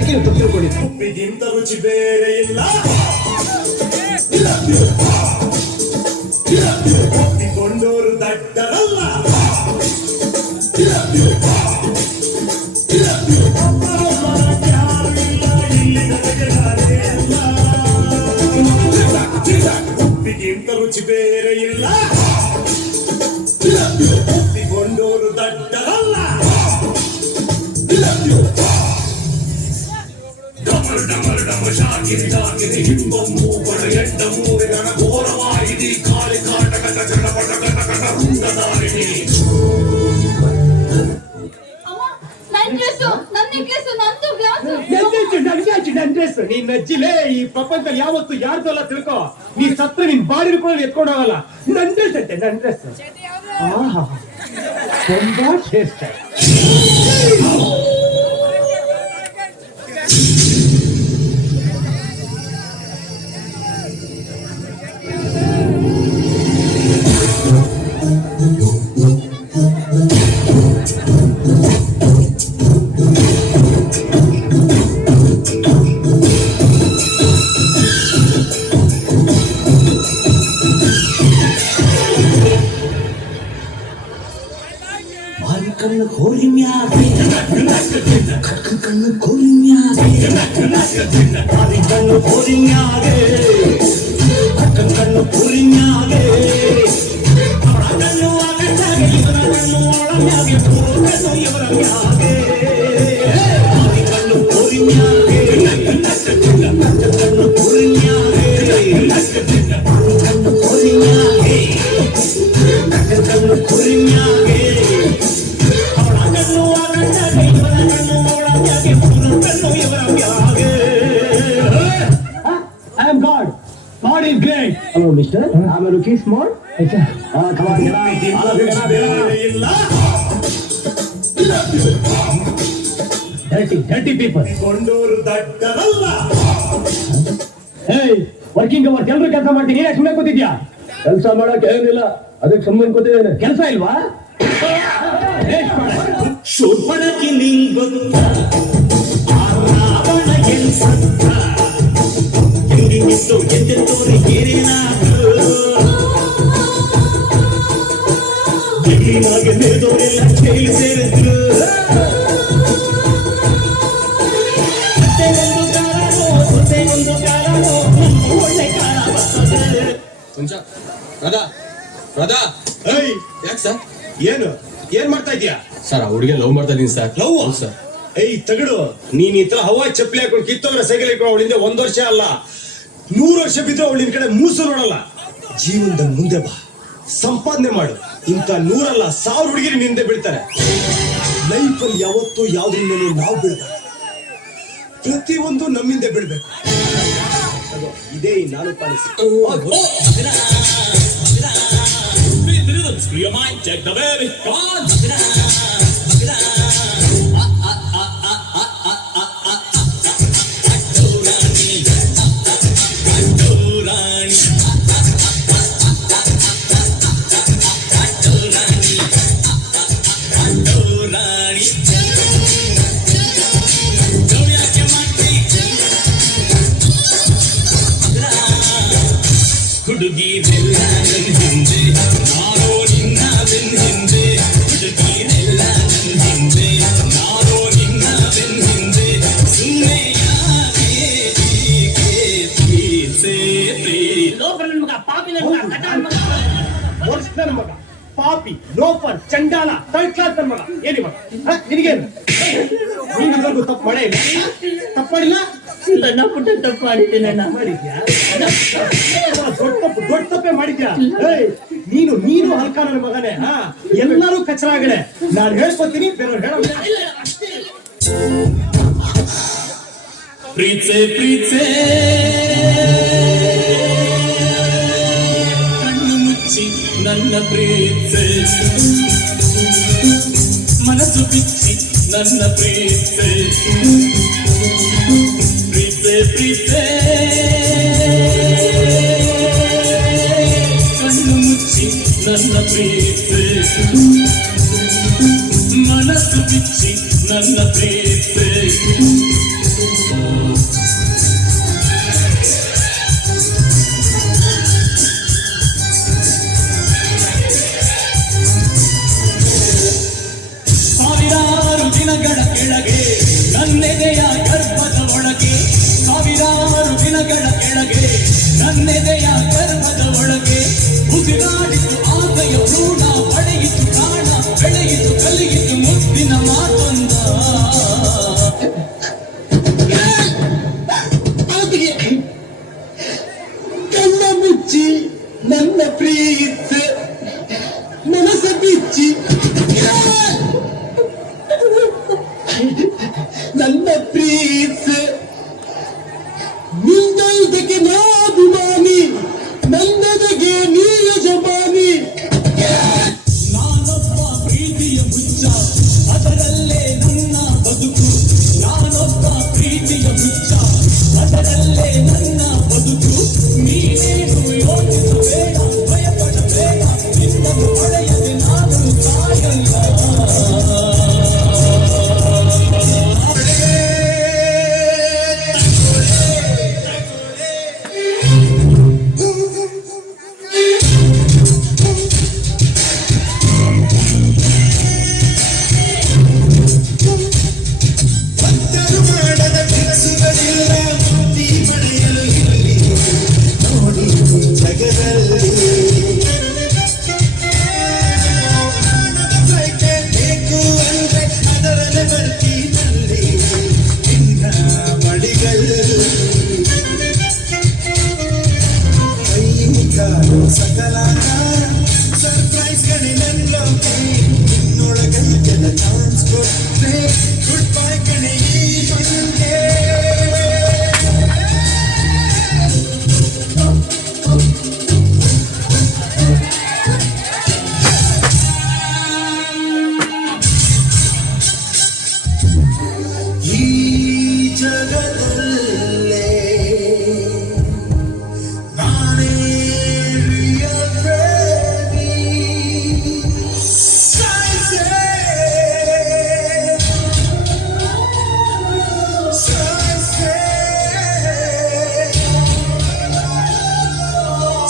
ಅದಕ್ಕೆ ನೀವು ತಪ್ಪು ತಿಳ್ಕೊಂಡಿದ್ದು ಉಪ್ಪಿಗಿಂತ ರುಚಿ ಬೇರೆ ಇಲ್ಲ ಒಪ್ಪಿಕೊಂಡೋರು ದಡ್ಡರಲ್ಲ ಉಪ್ಪಿಗಿಂತ ರುಚಿ ಬೇರೆ ಇಲ್ಲ ಡಮರು ಡಮ ಶಾಕಿರಿ ಶಾಕಿರಿ ಹಿಂಬಮ್ಮು ಬಡ ಎಡ್ಡ ಮೂವಿನ ಘೋರವಾಹಿನಿ ಕಾಳಿ ಕಾಟಕ ಚಟ ಪಟ ಕಟ ಕಟ ರುಂಡದಾರಿಣಿ ನನ್ ನನ್ ನೀನ್ ನಜ್ಜಿಲೇ ಈ ಪ್ರಪಂಚದಲ್ಲಿ ಯಾವತ್ತು ಯಾರ್ದಲ್ಲ ತಿಳ್ಕೋ. ತಿಳ್ಕೊ ನೀ ಸತ್ರ ನಿನ್ ಬಾಡಿ ಕೂಡ ಎತ್ಕೊಂಡು ಹೋಗಲ್ಲ ನನ್ ಡ್ರೆಸ್ ಅಂತೆ ನನ್ ಡ್ರೆಸ್ ಆಹಾ. ತುಂಬಾ ಶ್ರೇಷ್ಠ കണ്ണു പൊറിഞ്ഞാകെ അക്കൻ കണ്ണു പൊറിഞ്ഞാകെ കണ്ണു അകറ്റാകെ ഇവന കണ്ണു ഒളഞ്ഞാകെ കണ്ണു ഇവരങ്ങാകെ കണ്ണു പൊറിഞ്ഞാകെ കണ്ണു പൊറിഞ്ഞാകെ ಡರ್ಟಿ ಮಿಸ್ಟರ್ ಆಮೇಲೆ ಕಿಸ್ ಹೇಯ್ ವರ್ಕಿಂಗ್ ಅವರ್ ಎಲ್ರು ಕೆಲಸ ಮಾಡ್ತೀನಿ ನೀನೇ ಸುಮ್ಮನೆ ಕೂತಿದ್ಯಾ? ಕೆಲಸ ಮಾಡಕ್ ಏನಿಲ್ಲ. ಅದಕ್ಕೆ ಸಂಬಂಧ ಕೂತಿದ್ದೇನೆ. ಕೆಲಸ ಇಲ್ವಾ? ಶೋಭನ ಮಾಡ ಶೂರ್ಪಣಕಿ ನಿಂಗ್ ಗೊತ್ತಾ ಆ ರಾವಣ ಎನ್ ಸತ್ತ. ಹೆಂಗಿತ್ತು ಎಂತೆಂತೋರಿ ಏನೇನಾದ್ರು ಜಮೀನಾಗೆ ಮೇದೋರೆಲ್ಲ ಜೈಲು ಸೇರಿದ್ರು ಮತ್ತೆ ಒಂದು ಕಾಲನೋ ಮತ್ತೆ ಒಂದು ಕಾಲನೋ ಒಂದು ಒಳ್ಳೆ ಕಾಲ ಬರ್ತದೆ ಕೊಂಚ ರಾಧಾ ರಾಧಾ ಏಯ್ ಯಾಕೆ ಸರ್ ಏನು ಏನ್ ಮಾಡ್ತಾ ಇದ್ಯಾ ಸರ್ ಆ ಹುಡುಗಿ ಲವ್ ಮಾಡ್ತಾ ಇದೀನಿ ಸರ್. Love sir. ಏಯ್ ತಗಡು. ನೀನ್ ಈ ತರ ಹವಾ ಚಪ್ಪಲಿ ಹಾಕೊಂಡು ಕಿತ್ತೋಗ್ರ ಸೈಕಲ್ ಇಟ್ಕೊಂಡು ಅವಳಿಂದ ಒಂದ್ ವರ್ಷ ಅಲ್ಲ. ನೂರು ವರ್ಷ ಬಿದ್ದು ಅವಳು ಕಡೆ ಮೂಸು ನೋಡಲ್ಲ. ಜೀವನದಲ್ಲಿ ಮುಂದೆ ಬಾ. ಸಂಪಾದನೆ ಮಾಡು. ಇಂಥ ನೂರಲ್ಲ ಸಾವಿರ ಹುಡುಗಿರಿ ನಿಂದೆ ಬೀಳ್ತಾರೆ. ಲೈಫಲ್ಲಿ ಯಾವತ್ತೂ ಯಾವ್ದ್ರಿಂದಲೂ ನಾವು ಬೀಳ್ಬೇಕು ಪ್ರತಿಯೊಂದು ನಮ್ಮಿಂದ ಬೀಳ್ಬೇಕು. ಅದು ಇದೇ ನಾನು ಪಾಲಿಸಿ. ಪಾಪಿ ಲೋಫರ್ ಚಂಡಾಲ ಥರ್ಡ್ ಕ್ಲಾಸ್ ನನ್ನ ಮಗ ಏನಿ ಮಗ ಹ? ನಿನಗೇನು? ನೀನು ತಪ್ಪು ಮಾಡೇ ಇಲ್ಲ. ತಪ್ಪು ಮಾಡಿಲ್ಲ ನನ್ನ ಪುಟ್ಟ ತಪ್ಪು ಮಾಡಿದ್ದೇನೆ ಮಾಡಿದ್ಯಾ? ದೊಡ್ಡ ತಪ್ಪು ದೊಡ್ಡ ತಪ್ಪೇ ಮಾಡಿದ್ಯಾ? ಏಯ್, ನೀನು ನೀನು ಹಲ್ಕ ನನ್ನ ಮಗನೇ ಹಾ? ಎಲ್ಲರೂ ಕಚರಾಗಡೆ ನಾನು ಹೇಳ್ಕೊತೀನಿ ಬೇರೆ ಹೇಳ ಪ್ರೀತೆ ಪ್ರೀತ್ಸೆ ನನ್ನ ಪ್ರೀತ್ಸೆ ಮನಸ್ಸು ಬಿಚ್ಚಿ ನನ್ನ ಪ್ರೀತ್ಸೆ ಪ್ರೀತ್ಸೆ ಪ್ರೀತ್ಸೆ ಕಣ್ಣು ಮುಚ್ಚಿ ನನ್ನ ಪ್ರೀತ್ಸೆ ಮನಸ್ಸು ಬಿಚ್ಚಿ ನನ್ನ ಪ್ರೀತ್ಸೆ Santa Pris. Ninguém de que não.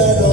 Krishna